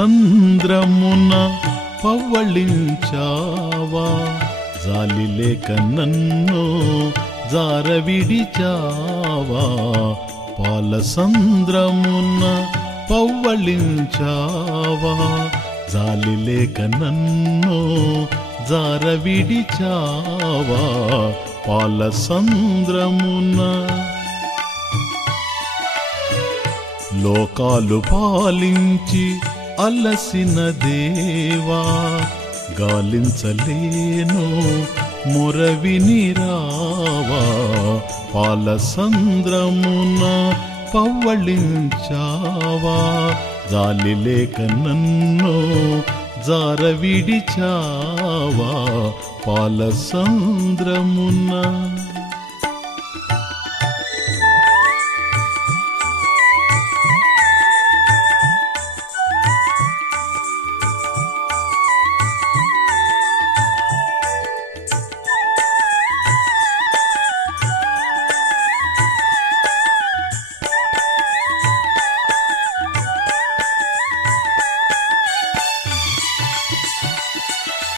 పాలసంద్రమున పవళించావా? జాలి లేక నన్ను జారవిడిచావా? పాల సంద్రమున పవ్వళించావా జాలి లేక నన్ను జారవిడిచావా? పాల సంద్రమున లోకాలు పాలించి అలసిన దేవా గాలించలేను మురవిని రావా పాల సంద్రమున పవ్వళించావా జాలి లేక నన్ను జారవిడిచావా పాల సంద్రమున